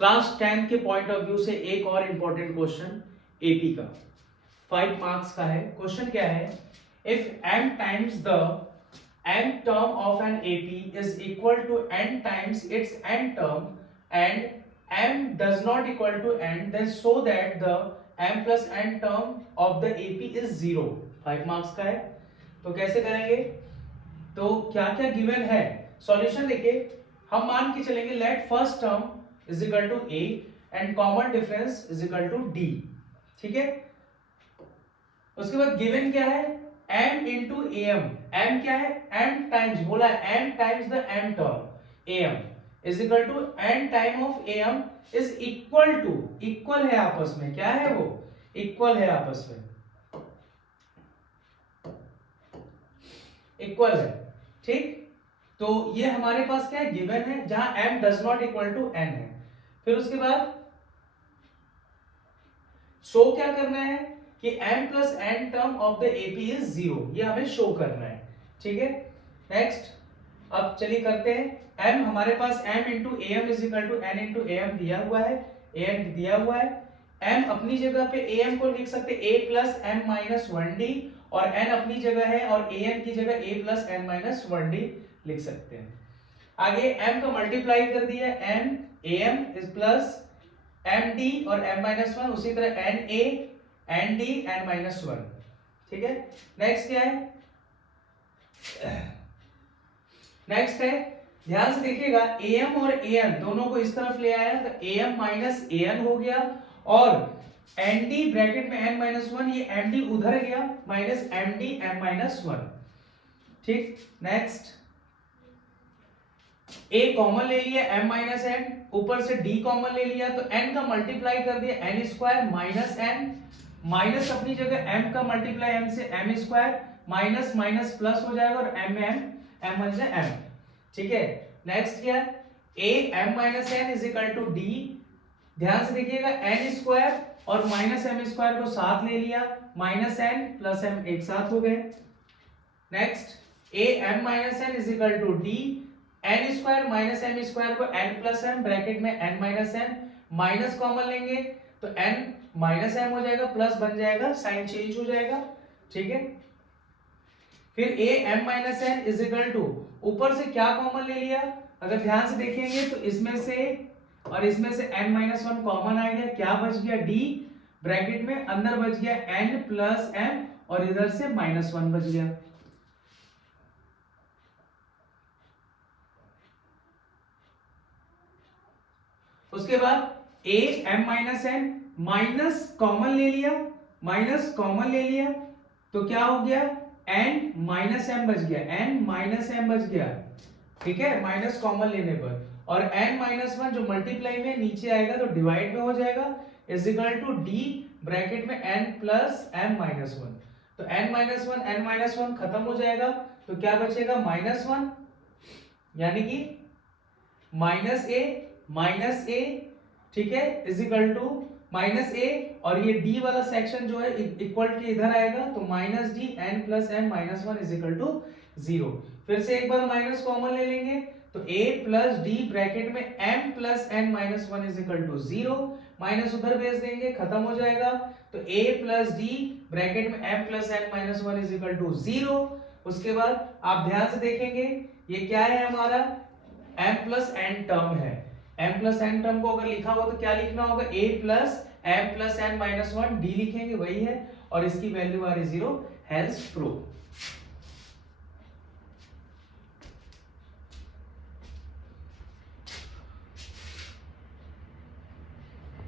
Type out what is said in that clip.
Class 10 के point of view से एक और इंपॉर्टेंट क्वेश्चन एपी का 5 मार्क्स का है। क्वेश्चन क्या है, if m times the m term of an AP is equal to n times its n term and m does not equal to n, then show that the m plus n term of the AP is 0। 5 marks का है। तो कैसे करेंगे, तो क्या क्या given है, solution देखिए। हम मान के चलेंगे let first term is equal to a and common difference is equal to d। ठीक है, उसके बाद गिवन क्या है, m इंटू am। m क्या है, m टाइम्स, बोला है m times the m term am is equal to n time of am is equal to, equal है आपस में, क्या है वो, इक्वल है आपस में, इक्वल है। ठीक, तो ये हमारे पास क्या है, गिवन है, जहां m does not equal to n है। फिर उसके बाद शो क्या करना है कि m plus n term of the AP is 0, ये हमें शो करना है। ठीक है, नेक्स्ट अब चलिए करते हैं। m हमारे पास m into am is equal to n into am दिया हुआ है, am दिया हुआ है। m अपनी जगह पे am को लिख सकते a plus m minus 1d, और n अपनी जगह है और am की जगह a plus n minus 1d लिख सकते हैं। आगे m का मल्टीप्लाई कर दिया, m am is plus md और m माइनस 1, उसी तरह na nd n माइनस 1। ठीक है, नेक्स्ट क्या है, नेक्स्ट है, ध्यान से देखिएगा am और an दोनों को इस तरफ ले आया तो am माइनस an हो गया, और nd ब्रैकेट में n माइनस 1, ये md उधर गया माइनस md m माइनस 1। ठीक, नेक्स्ट a कॉमन ले लिया m माइनस n, ऊपर से d कॉमन ले लिया तो n का मल्टीप्लाई कर दिया n square minus n, minus अपनी जगह m का मल्टीप्लाई m से m square, minus minus plus हो जाएगा और m m वन से m। ठीक है, नेक्स्ट क्या है, a m minus n is equal to d। ध्यान से देखिएगा n स्क्वायर और माइनस m स्क्वायर को साथ ले लिया, माइनस n प्लस m एक साथ हो गए। Next a m minus n is equal to d, n square minus m square को n प्लस m ब्रैकेट में n minus m, minus common लेंगे तो n माइनस m हो जाएगा, प्लस बन जाएगा, साइन चेंज हो जाएगा। ठीक है, फिर a m minus n is equal to, ऊपर से क्या कॉमन ले लिया, अगर ध्यान से देखेंगे तो इसमें से और इसमें से n माइनस 1 कॉमन आ गया, क्या बच गया, d ब्रैकेट में, अंदर बच गया n प्लस m और इधर से माइनस 1 बच गया। उसके बाद a m minus n, minus common ले लिया, माइनस कॉमन ले लिया तो क्या हो गया, n माइनस m बच गया, n माइनस m बच गया। ठीक है, माइनस कॉमन लेने पर, और n माइनस 1 जो मल्टीप्लाई में नीचे आएगा तो डिवाइड में हो जाएगा, is equal to d bracket में n प्लस m माइनस 1। तो n माइनस 1 n माइनस 1 खत्म हो जाएगा तो क्या बचेगा, माइनस 1, यानी कि माइनस a, ठीक है, is equal to minus a, और ये d वाला सेक्शन जो है इक्वल के इधर आएगा तो minus d n plus m minus 1 is equal to 0। फिर से एक बार माइनस कॉमन ले लेंगे तो a प्लस d ब्रैकेट में m plus n minus 1 is equal to 0, minus उधर भेज देंगे, खत्म हो जाएगा तो a प्लस d ब्रैकेट में m plus n minus 1 is equal to 0। उसके बाद आप ध्यान से देखेंगे ये क्या है, हमारा m प्लस n टर्म है। m प्लस n टर्म को अगर लिखा हो तो क्या लिखना होगा, a plus m plus n minus 1 d लिखेंगे, वही है, और इसकी वैल्यू आ रही 0, हेंस प्रूव।